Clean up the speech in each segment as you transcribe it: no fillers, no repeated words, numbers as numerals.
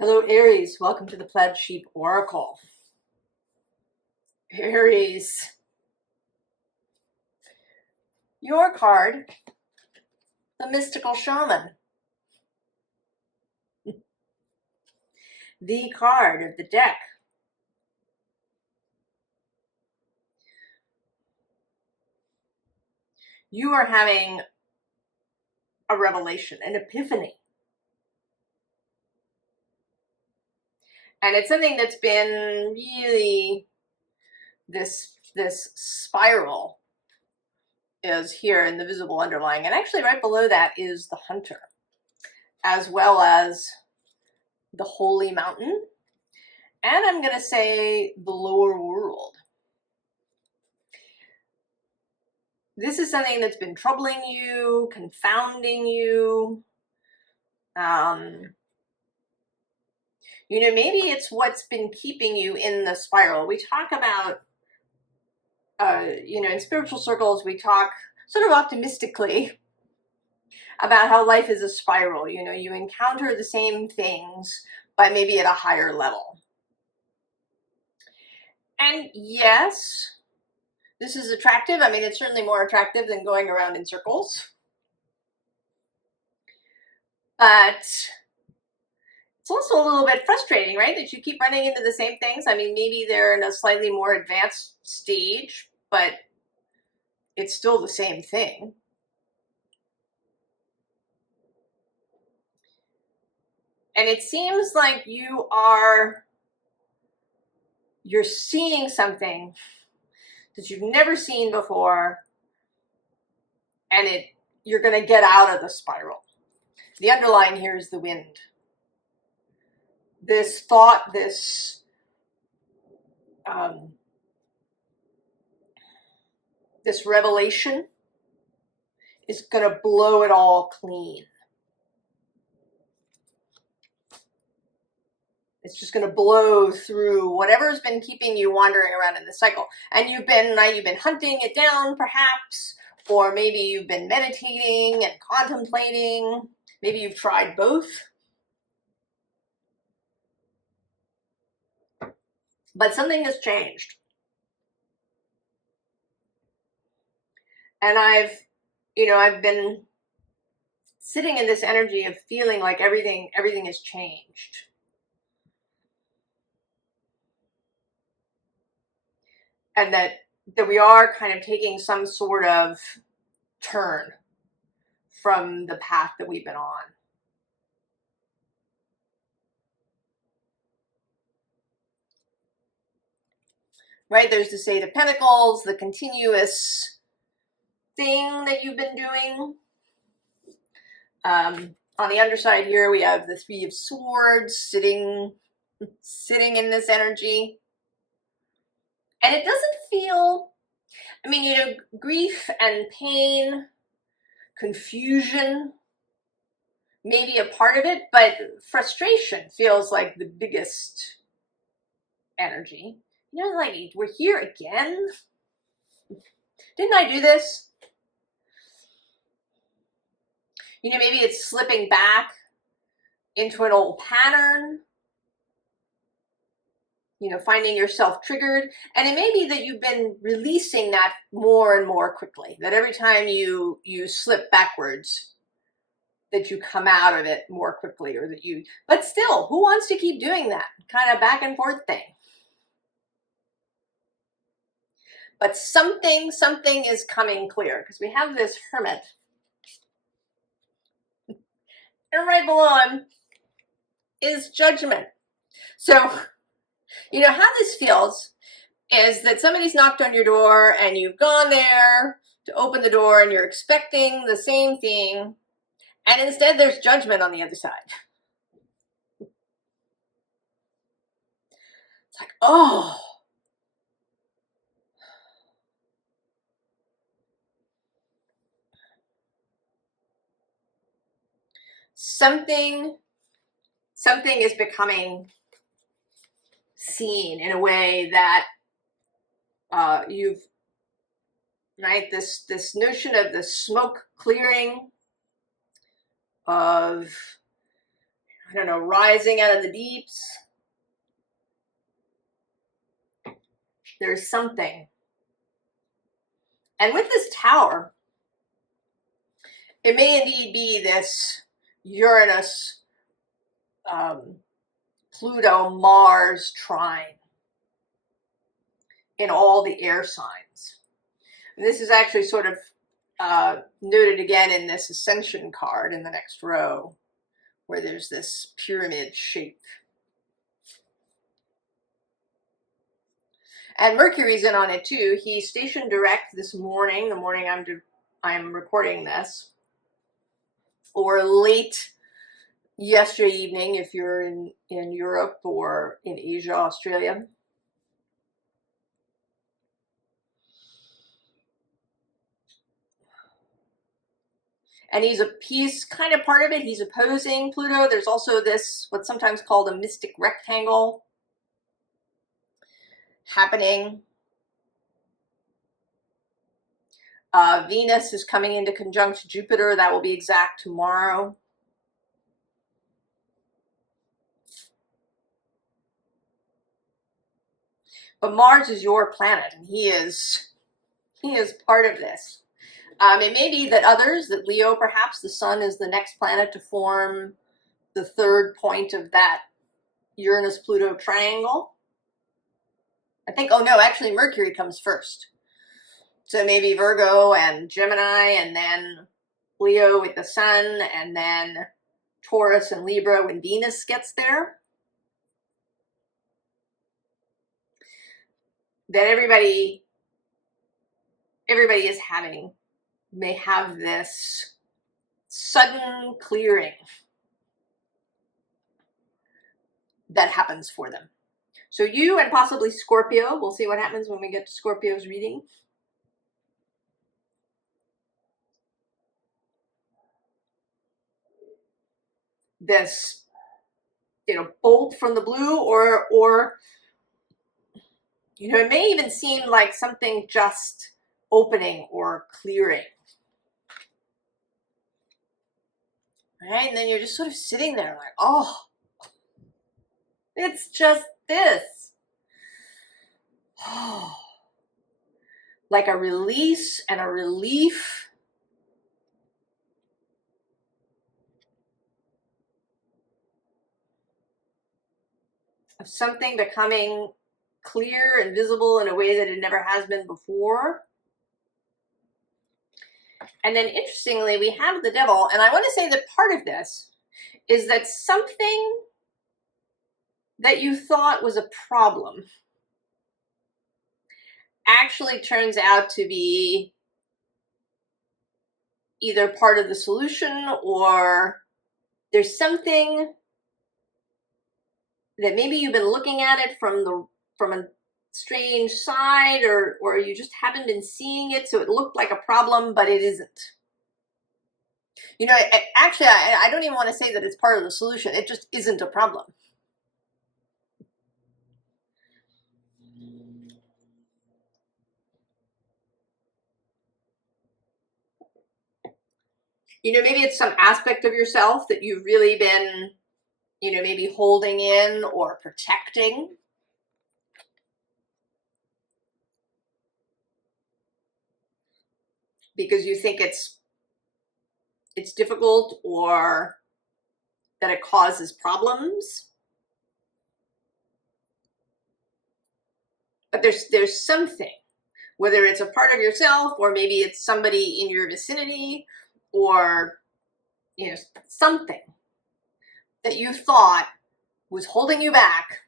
Hello, Aries. Welcome to the Plaid Sheep Oracle. Aries, your card, the Mystical Shaman. The card of the deck. You are having a revelation, an epiphany. And it's something that's been really this spiral is here in the visible underlying. And actually right below that is the Hunter, as well as the Holy Mountain. And I'm going to say the lower world. This is something that's been troubling you, confounding you. Maybe it's what's been keeping you in the spiral. We talk about, in spiritual circles, we talk sort of optimistically about how life is a spiral. You encounter the same things, but maybe at a higher level. And yes, this is attractive. I mean, it's certainly more attractive than going around in circles. But it's also a little bit frustrating, right? That you keep running into the same things. I mean, maybe they're in a slightly more advanced stage, but it's still the same thing. And it seems like you're seeing something that you've never seen before, and you're going to get out of the spiral. The underlying here is the wind. This thought, this revelation is going to blow it all clean. It's just going to blow through whatever's been keeping you wandering around in the cycle. And you've been hunting it down, perhaps, or maybe you've been meditating and contemplating. Maybe you've tried both. But something has changed. And I've been sitting in this energy of feeling like everything has changed. And that we are kind of taking some sort of turn from the path that we've been on. Right? There's the Eight of Pentacles, the continuous thing that you've been doing. On the underside here, we have the Three of Swords sitting in this energy. And it doesn't feel, grief and pain, confusion, maybe a part of it, but frustration feels like the biggest energy. Like, we're here again? Didn't I do this? Maybe it's slipping back into an old pattern. Finding yourself triggered. And it may be that you've been releasing that more and more quickly. That every time you slip backwards, that you come out of it more quickly, but still, who wants to keep doing that kind of back and forth thing? But something is coming clear, because we have this Hermit. And right below him is Judgment. So, how this feels is that somebody's knocked on your door and you've gone there to open the door and you're expecting the same thing. And instead there's Judgment on the other side. It's like, oh. Something is becoming seen in a way that this notion of the smoke clearing, of I don't know, rising out of the deeps. There's something. And with this tower, it may indeed be this Uranus, Pluto, Mars trine in all the air signs. And this is actually sort of noted again in this Ascension card in the next row, where there's this pyramid shape. And Mercury's in on it too. He stationed direct this morning, the morning I'm recording this, or late yesterday evening if you're in Europe or in Asia, Australia. And he's kind of part of it. He's opposing Pluto. There's also this, what's sometimes called a mystic rectangle happening. Venus is coming into conjunct Jupiter. That will be exact tomorrow. But Mars is your planet, and he is part of this. It may be that others, that Leo perhaps, the sun is the next planet to form the third point of that Uranus-Pluto triangle. I think, oh no, actually Mercury comes first. So maybe Virgo and Gemini, and then Leo with the sun, and then Taurus and Libra when Venus gets there. That everybody is may have this sudden clearing that happens for them. So you and possibly Scorpio, we'll see what happens when we get to Scorpio's reading. This, bolt from the blue, or it may even seem like something just opening or clearing. Right? And then you're just sort of sitting there like, oh, it's just this. Oh. Like a release and a relief. Of something becoming clear and visible in a way that it never has been before. And then interestingly, we have the devil. And I want to say that part of this is that something that you thought was a problem actually turns out to be either part of the solution, or there's something that maybe you've been looking at it from a strange side, or you just haven't been seeing it, so it looked like a problem, but it isn't. Actually, I don't even want to say that it's part of the solution. It just isn't a problem. Maybe it's some aspect of yourself that you've really been, maybe holding in or protecting. Because you think it's difficult, or that it causes problems. But there's something, whether it's a part of yourself, or maybe it's somebody in your vicinity, or something that you thought was holding you back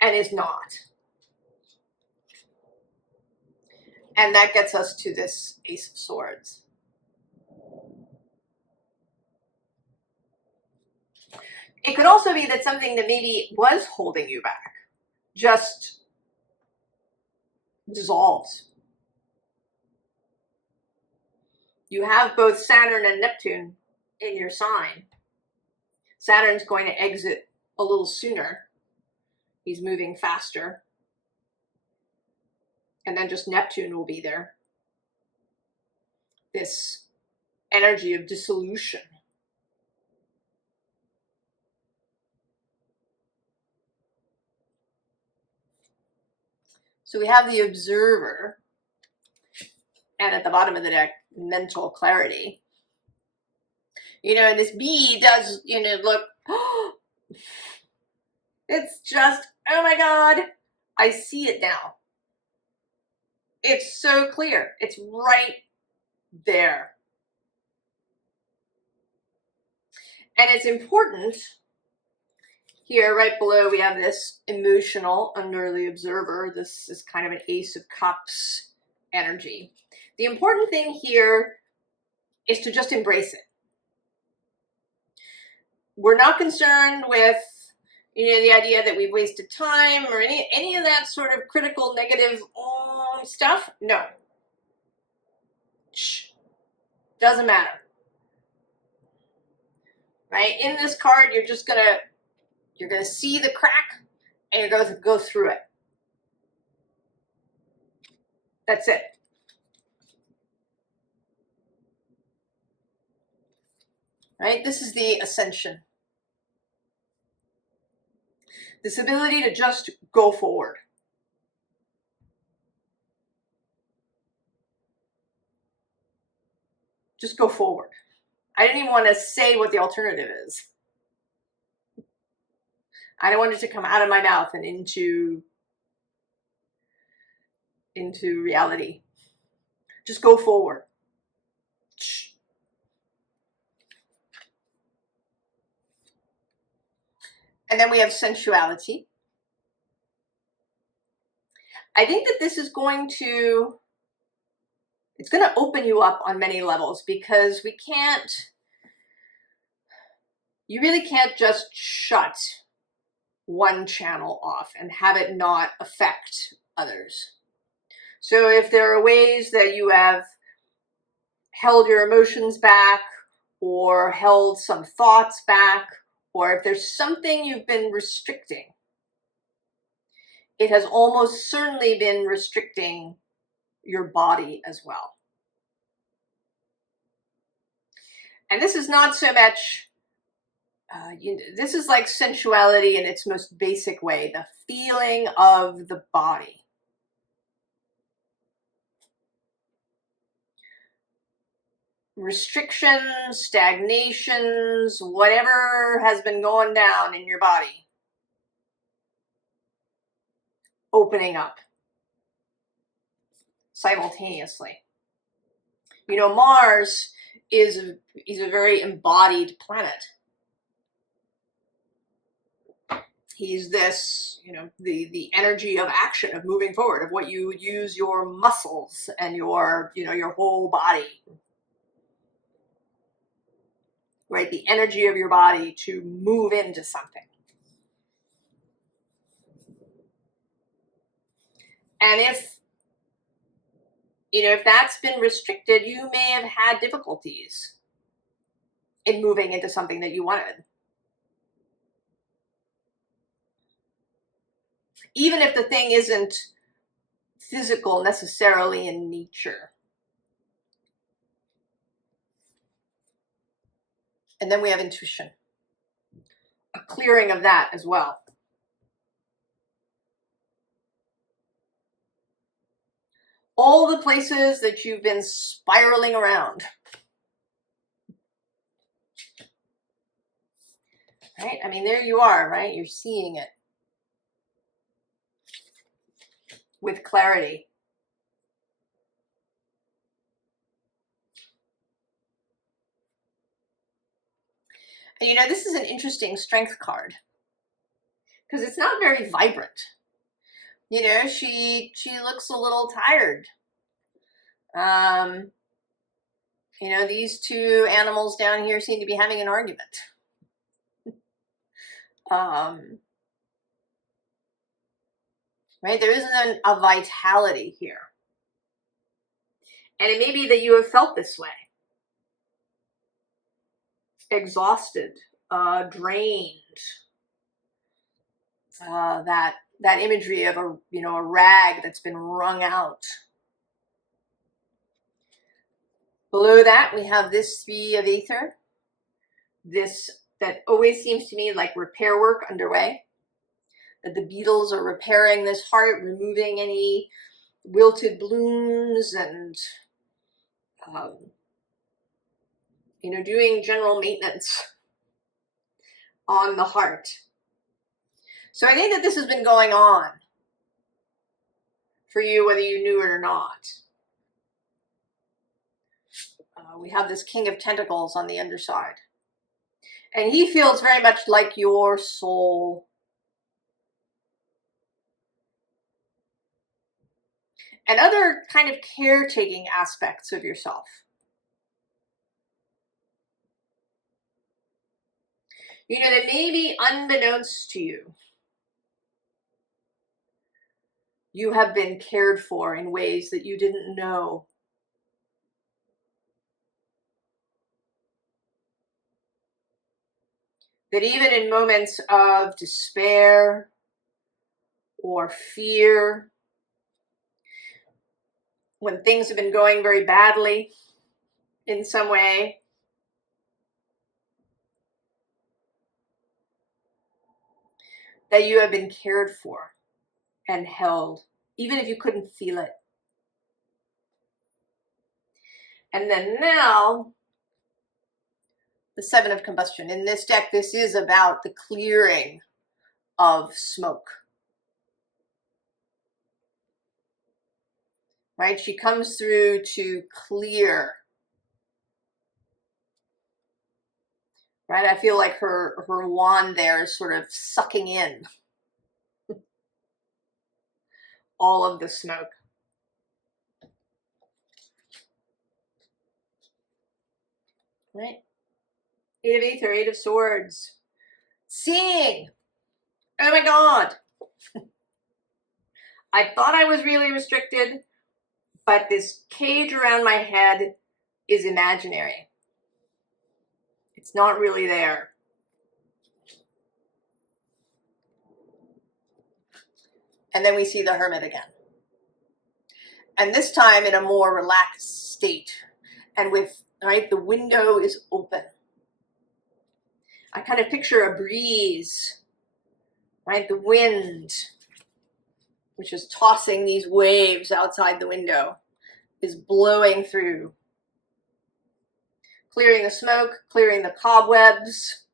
and is not. And that gets us to this Ace of Swords. It could also be that something that maybe was holding you back just dissolves. You have both Saturn and Neptune in your sign. Saturn's going to exit a little sooner. He's moving faster. And then just Neptune will be there. This energy of dissolution. So we have the observer, and at the bottom of the deck, mental clarity. You know, and this bee does, you know, look, it's just, oh my God, I see it now. It's so clear. It's right there. And it's important here, right below, we have this emotional under the observer. This is kind of an Ace of Cups energy. The important thing here is to just embrace it. We're not concerned with, you know, the idea that we've wasted time or any of that sort of critical negative stuff. No. Shh. Doesn't matter. Right? In this card, you're gonna see the crack and you're gonna go through it. That's it. Right? This is the ascension. This ability to just go forward. Just go forward. I didn't even want to say what the alternative is. I don't want it to come out of my mouth and into reality. Just go forward. And then we have sensuality. I think that this is going to, it's going to open you up on many levels, because you really can't just shut one channel off and have it not affect others. So if there are ways that you have held your emotions back or held some thoughts back, or if there's something you've been restricting, it has almost certainly been restricting your body as well. And this is not so much, this is like sensuality in its most basic way, the feeling of the body. Restrictions, stagnations, whatever has been going down in your body, opening up simultaneously. You know, Mars is a very embodied planet. He's this, you know, the energy of action, of moving forward, of what you would use your muscles and your, you know, your whole body. Right? The energy of your body to move into something. And if, you know, if that's been restricted, you may have had difficulties in moving into something that you wanted. Even if the thing isn't physical necessarily in nature. And then we have intuition. A clearing of that as well. All the places that you've been spiraling around. Right? I mean, there you are, right? You're seeing it with clarity. And you know, this is an interesting strength card, because it's not very vibrant. You know, she looks a little tired. You know, these two animals down here seem to be having an argument. Right? There isn't a vitality here. And it may be that you have felt this way. Exhausted, drained. That imagery of a rag that's been wrung out. Below that, we have this Three of Aether. This that always seems to me like repair work underway. that the beetles are repairing this heart, removing any wilted blooms and, you know, doing general maintenance on the heart. So I think that this has been going on for you, whether you knew it or not. We have this King of Tentacles on the underside. And he feels very much like your soul. And other kind of caretaking aspects of yourself. You know, that maybe unbeknownst to you, you have been cared for in ways that you didn't know. That even in moments of despair or fear, when things have been going very badly in some way, that you have been cared for and held, even if you couldn't feel it. And then now, the Seven of Combustion. In this deck, this is about the clearing of smoke. Right? She comes through to clear. Right? I feel like her wand there is sort of sucking in all of the smoke. Right? Eight of Aether, Eight of Swords. Seeing. Oh my God. I thought I was really restricted, but this cage around my head is imaginary. It's not really there. And then we see the Hermit again. And this time in a more relaxed state. And with, right, the window is open. I kind of picture a breeze, right? The wind, which is tossing these waves outside the window, is blowing through. Clearing the smoke, clearing the cobwebs.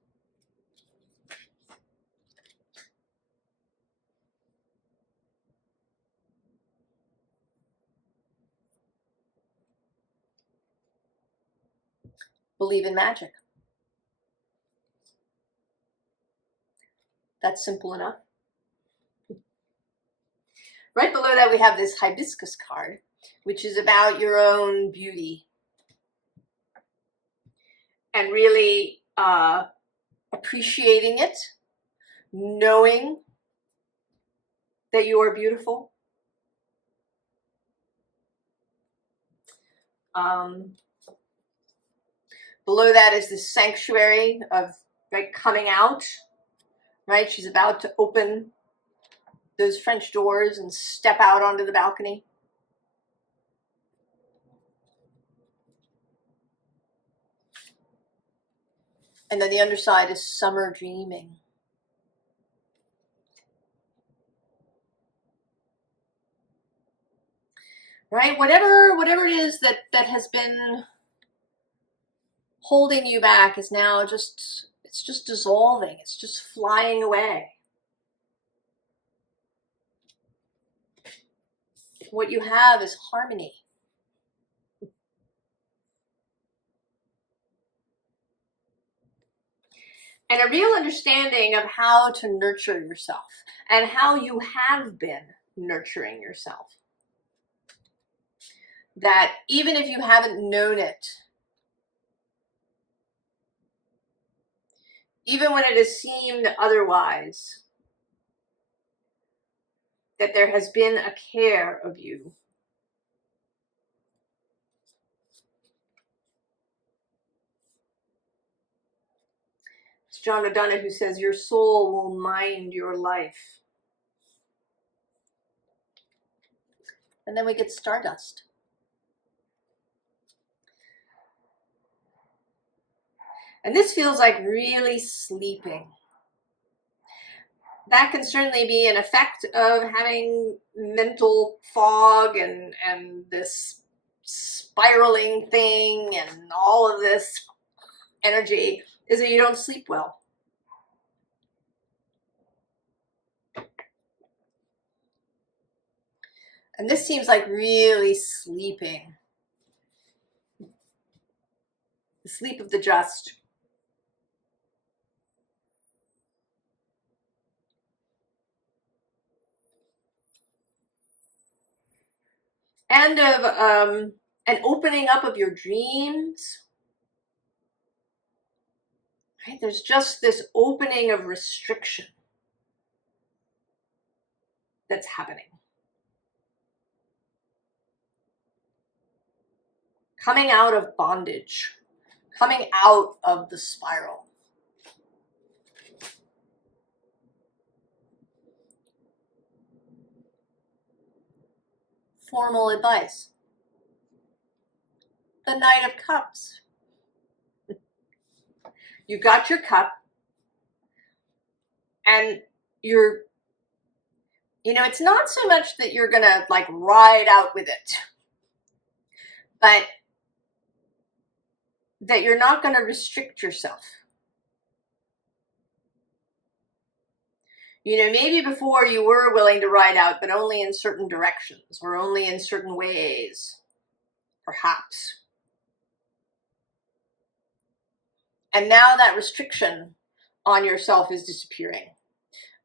Believe in magic. That's simple enough. Right below that, we have this hibiscus card, which is about your own beauty. And really appreciating it, knowing that you are beautiful. Below that is the sanctuary of, right, coming out, right? She's about to open those French doors and step out onto the balcony. And then the underside is summer dreaming. Right? Whatever it is that has been holding you back is now just, it's just dissolving. It's just flying away. What you have is harmony. And a real understanding of how to nurture yourself and how you have been nurturing yourself. That even if you haven't known it, even when it has seemed otherwise, that there has been a care of you. It's John O'Donohue who says, your soul will mind your life. And then we get Stardust. And this feels like really sleeping. that can certainly be an effect of having mental fog and this spiraling thing and all of this energy, is that you don't sleep well. And this seems like really sleeping. The sleep of the just. And of an opening up of your dreams. Right? There's just this opening of restriction that's happening. Coming out of bondage, coming out of the spiral. Formal advice. The Knight of Cups. You got your cup, and you're, it's not so much that you're gonna like ride out with it, but that you're not gonna restrict yourself. Maybe before you were willing to ride out, but only in certain directions or only in certain ways, perhaps. And now that restriction on yourself is disappearing.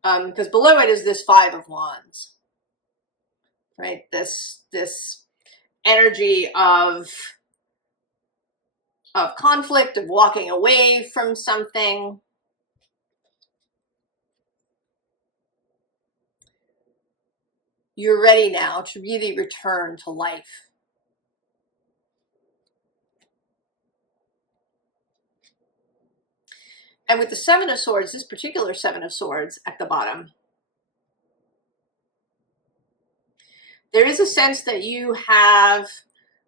Because below it is this Five of Wands, right? This energy of conflict, of walking away from something. You're ready now to really return to life. And with the Seven of Swords, this particular Seven of Swords at the bottom, there is a sense that you have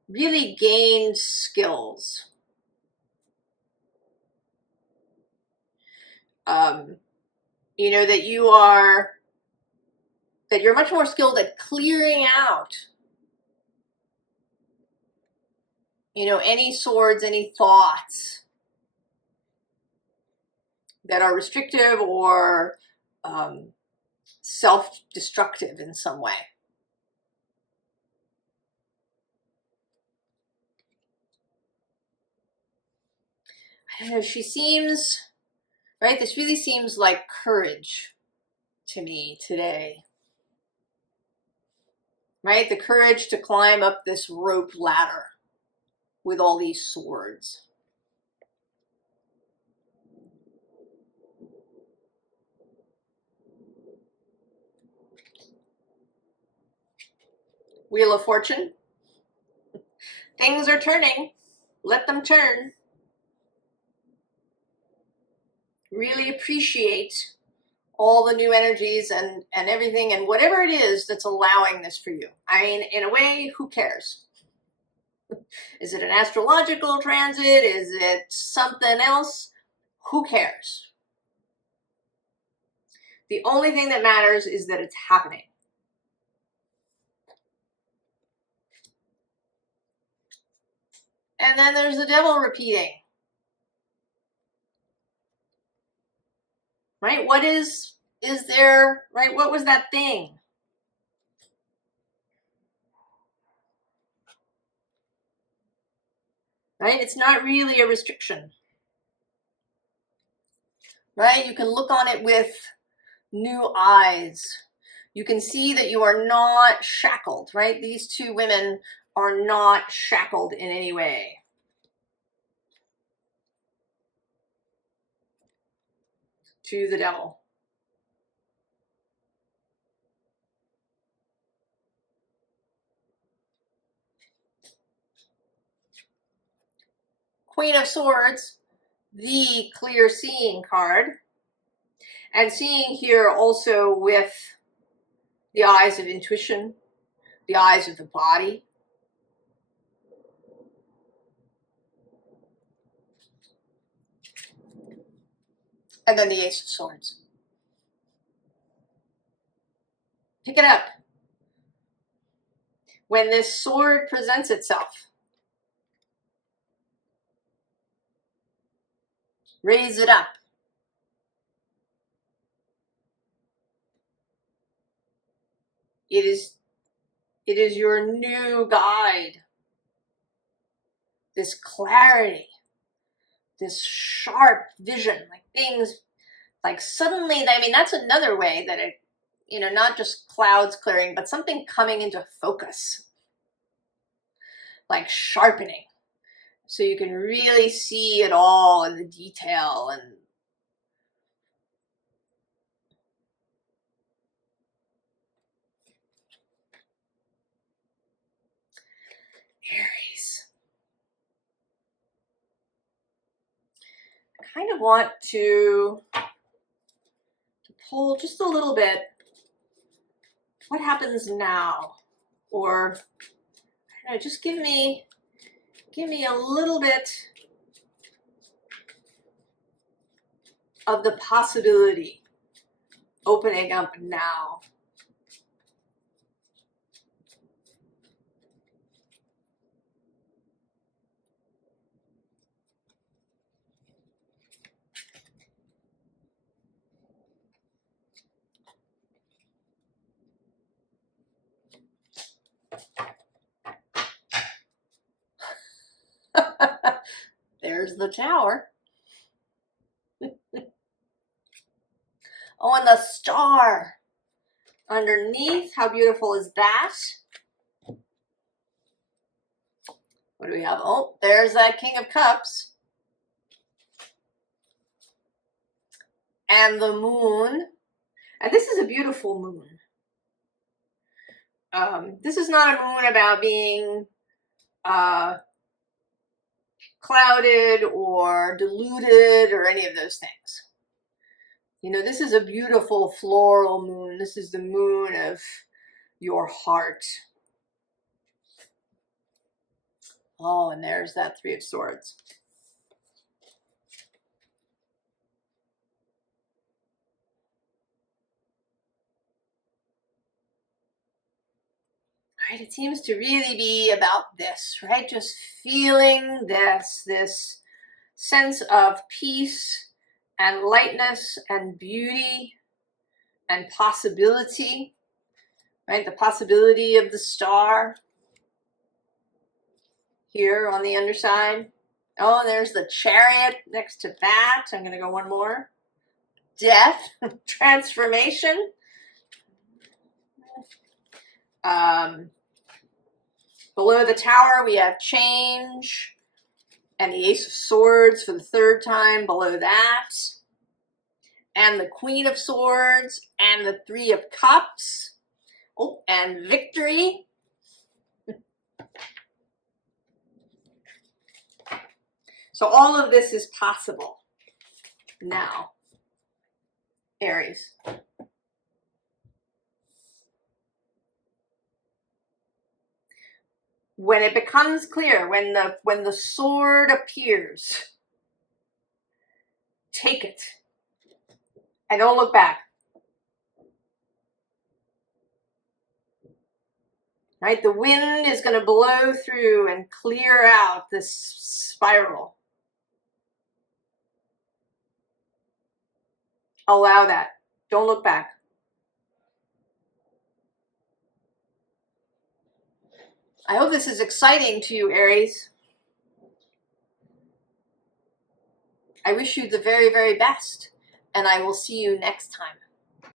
really gained skills. That you're much more skilled at clearing out, any swords, any thoughts that are restrictive or self-destructive in some way. I don't know, she seems, right? This really seems like courage to me today. Right? The courage to climb up this rope ladder with all these swords. Wheel of Fortune. Things are turning. Let them turn. Really appreciate all the new energies and everything and whatever it is that's allowing this for you. I mean, in a way, who cares? Is it an astrological transit? Is it something else? Who cares? The only thing that matters is that it's happening. And then there's the Devil repeating. Right? What is there, right? What was that thing? Right? It's not really a restriction. Right? You can look on it with new eyes. You can see that you are not shackled, right? These two women are not shackled in any way. To the Devil. Queen of Swords, the clear seeing card. And seeing here also with the eyes of intuition, the eyes of the body. And then the Ace of Swords. Pick it up. When this sword presents itself, raise it up. It is your new guide. This clarity, this sharp vision, like things, like suddenly, I mean, that's another way that it, you know, not just clouds clearing, but something coming into focus, like sharpening. So you can really see it all in the detail. And Aries. I kind of want to pull just a little bit. What happens now? Or I don't know, just give me a little bit of the possibility opening up now. There's the tower. Oh, and the star underneath. How beautiful is that? What do we have? Oh, there's that King of Cups. And the moon. And this is a beautiful moon. This is not a moon about being clouded or diluted or any of those things. You know, this is a beautiful floral moon. This is the moon of your heart. Oh, and there's that Three of Swords. Right, it seems to really be about this, right? Just feeling this sense of peace and lightness and beauty and possibility, right? The possibility of the star here on the underside. Oh, and there's the Chariot next to that. I'm going to go one more. Death, transformation. Below the tower, we have change and the Ace of Swords for the third time below that. And the Queen of Swords and the Three of Cups. Oh, and victory. So all of this is possible now, Aries. When it becomes clear, when the sword appears, take it and don't look back. Right? The wind is going to blow through and clear out this spiral. Allow that. Don't look back. I hope this is exciting to you, Aries. I wish you the very, very best, and I will see you next time.